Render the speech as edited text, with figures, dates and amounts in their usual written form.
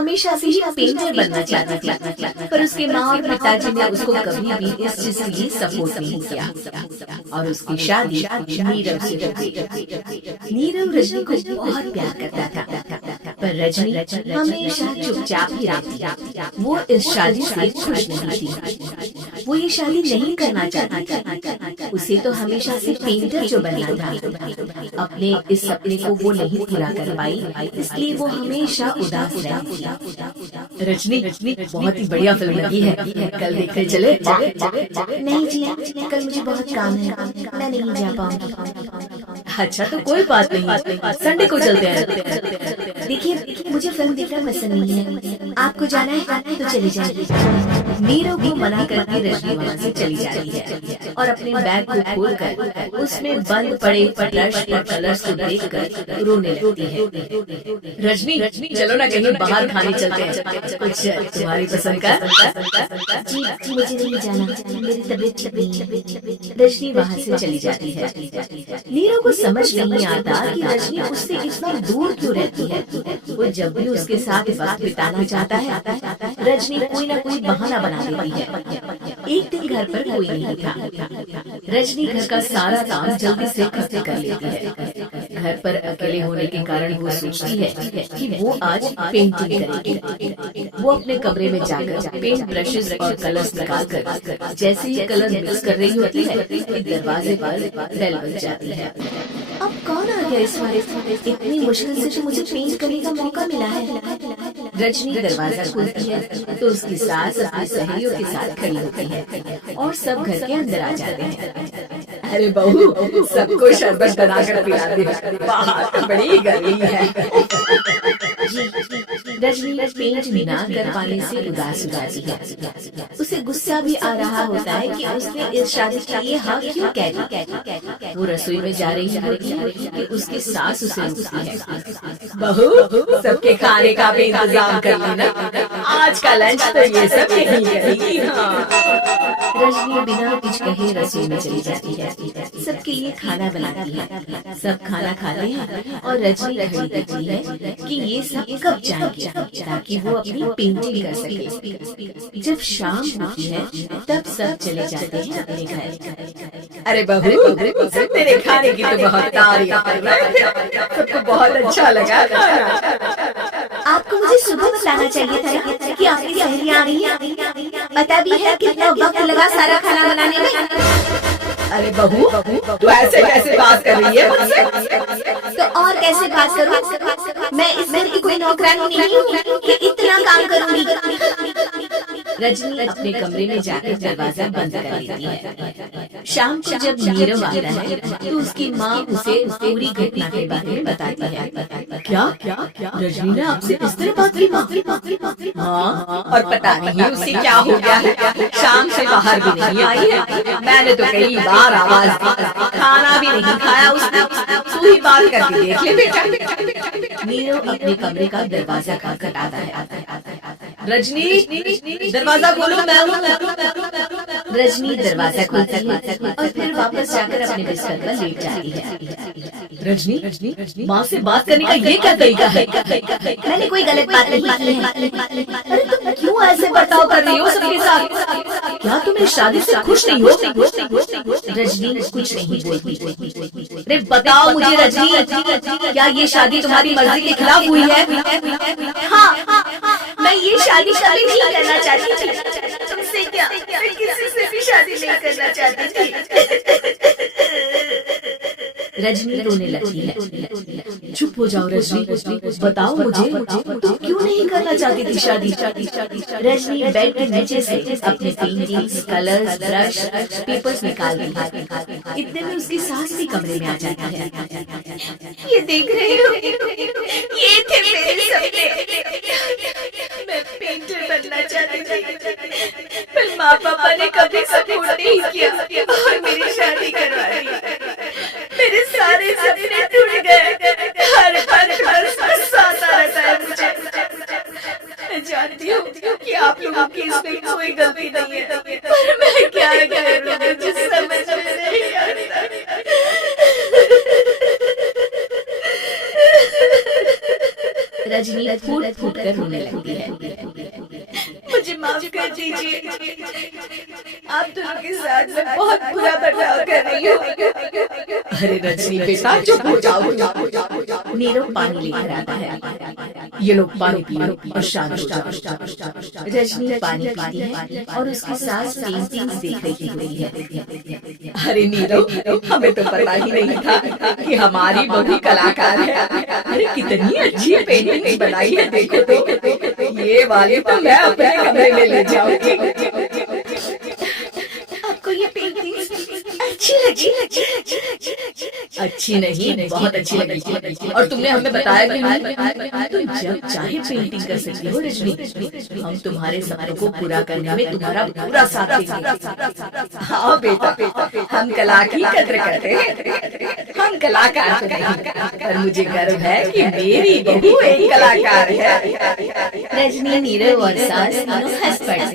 हमेशा से ही पेंटर बनना चाहती थी, पर उसके माँ और पिताजी ने उसको कभी भी इस चीज के लिए सपोर्ट नहीं किया और उसकी शादी नीरव से हो गई। नीरव रजनी को बहुत प्यार करता था, पर रजनी हमेशा चुपचाप ही रहती। वो इस शादी से खुश नहीं थी। वो ये शादी नहीं करना चाहती थी। उसे तो हमेशा से पेंटर जो बनना था। अपने इस सपने को वो नहीं पूरा कर पाई, इसलिए वो हमेशा उदास रहती थी। रजनी बहुत ही बढ़िया फिल्म लगी है, कल देखने चले? नहीं जी, कल मुझे बहुत काम है, मैं नहीं जा पाऊंगी। अच्छा तो कोई बात नहीं, संडे को चलते हैं। देखिए मुझे फिल्म देखना पसंद नहीं है, आपको जाना है तो चले जाइए। नीरव को मना करके रजनी वहाँ से चली जाती है और अपने बैग को खोलकर उसमें बंद पड़े ब्रश और कलर्स को देखकर रोने लगती है। रजनी चलो ना कहीं बाहर खाने चलते हैं, कुछ तुम्हारी पसंद का। जी मुझे नहीं जाना, मेरी तबीयत ठीक नहीं है। रजनी वहाँ से चली जाती है। नीरव को समझ नहीं आता कि रजनी उससे इतना दूर क्यों रहती है। वो जब भी उसके साथ वक्त बिताना चाहता है, रजनी कोई ना कोई बहाना बना देती है। एक दिन घर पर कोई नहीं था। रजनी घर का सारा काम जल्दी से खत्म कर लेती है। घर पर अकेले होने के कारण वो सोचती है कि वो आज पेंटिंग करेगी। वो अपने कमरे में जाकर पेंट ब्रशेस और कलर्स निकालकर जैसे ही कलर मिक्स कर रही होती है कि दरवाजे पर बेल बज जाती है। अब कौन आ गया इस बार? इतनी मुश्किल से तो मुझे पेंट करने का मौका मिला है। रजनी दरवाजा खोलती है तो उसकी सास अपनी सहेलियों के साथ खड़ी होती है और सब घर के अंदर आ जाते हैं। अरे बहू, सबको शरबत बनाकर पिला दे, बाहर तो बड़ी गर्मी है। रजनी पेंट ना कर पाने से उदास हो जाती है। उसे गुस्सा भी आ रहा होता है कि उसने इस शादी के लिए हाँ क्यों कह दी। वो रसोई में जा रही होती है कि उसकी सास उसे रोकती है। बहू, सबके खाने का भी इंतजाम कर लेना, आज का लंच तो ये सब यही करेगी। रजनी बिना कुछ कहे रसोई में चली जाती है, सबके लिए खाना बनाती है। सब खाना खाते हैं और रजनी खड़ी रहती है कि ये सब कब जाएंगे ताकि वो अपनी पेंटिंग कर सके। जब शाम होती है तब सब चले जाते हैं अपने घर। अरे बहू, सब तेरे खाने की तो बहुत तारीफ कर रहे थे, सबको बहुत अच्छा लगा खाना। आपको मुझे सुबह बताना चाहिए था कि आपकी सहेलियां आ रही हैं। पता भी है कितना वक्त लगा सारा खाना बनाने में। अरे बहू, तू ऐसे कैसे बात कर रही है मुझसे? तो और कैसे बात करूं? मैं इस घर की कोई नौकरानी नहीं हूँ कि इतना काम करूंगी। रजनी अपने कमरे में जाकर दरवाजा बंद कर लेती है। शाम को जब नीरव आता है तो उसकी माँ उसे पूरी घटना के बारे में बताती है। क्या रजनी ने आपसे इस तरह बात की? हाँ, और पता नहीं उसे क्या हो गया है, शाम से बाहर भी नहीं आई है। मैंने तो कई बार आवाज दी, खाना भी नहीं खाया उसने। तू ही बात करके देख ले बेटा। नीरव अपने कमरे का दरवाजा खटखटाता है। रजनी, दरवाजा खोलो, मैं हूँ। रजनी दरवाजा खोलती है और फिर वापस जाकर अपने बिस्तर पर लेट जाती है। रजनी, माँ से बात करने का ये क्या तरीका है? मैंने कोई गलत बात नहीं की है। अरे तुम क्यों ऐसे बर्ताव कर रही हो सबके साथ? क्या तुम इस शादी से खुश नहीं हो? रजनी कुछ नहीं बोलती। अरे बताओ मुझे रजनी, क्या ये शादी तुम्हारी मर्जी के खिलाफ हुई है? हाँ, मैं ये शादी कभी नहीं करना चाहती थी। तुमसे क्या, मैं किसी से भी शादी नहीं करना चाहती थी। रजनी रोने लगती है। चुप हो जाओ रजनी, बताओ मुझे, तुम क्यों नहीं करना चाहती थी शादी? रजनी बेड के नीचे से अपने पेंटिंग्स, कलर्स, ब्रश, पेपर्स निकालती है। इतने में उसकी सास भी कमरे में आ जाती है। ये देख रहे हो, ये थे मेरे सपने। मैं पेंटर बनना चाहती थी, पर माँ पापा ने कभी सपोर्ट नहीं किया और मेरी शादी करवा दी। मेरे सारे सपने टूट गए। हर गुस्सा आता रहता है मुझे। मैं जानती हूँ कि आप लोगों की इसमें कोई गलती नहीं है, पर मैं क्या करूँ, मुझे समझ में नहीं आता। रजनी फूट फूट कर रोने लगती है। मुझे माफ कर दीजिए, आप दोनों के साथ मैं बहुत बुरा बर्ताव कर रही हूँ। अरे रजनी बेटा चुप हो जाओ। नीरव पानी लेकर आता है। ये लोग पानी पियो और शांत हो जाओ। रजनी पानी पीती है और उसके साथ पेंटिंग्स देख रही होती है। अरे नीरव, हमें तो पता ही नहीं था कि हमारी बहू कलाकार है। अरे कितनी अच्छी पेंटिंग बनाई है, देखो तो। ये वाली तो मैं अपने कमरे में ले जाऊंगी। आपको ये पेंटिंग्स अच्छी लगी? अच्छी नहीं, बहुत अच्छी लगी। और तुमने हमें बताया क्यों नहीं? तुम जब चाहे पेंटिंग कर सकती हो रजनी। हम तुम्हारे सपनों को पूरा करने में तुम्हारा पूरा साथ देंगे। हाँ बेटा, हम कला की कद्र करते हैं। हम कलाकार तो नहीं, पर मुझे गर्व है कि मेरी बहू एक कलाकार है। रजनी, नीरव और सास दोनों हंस पड़ते हैं।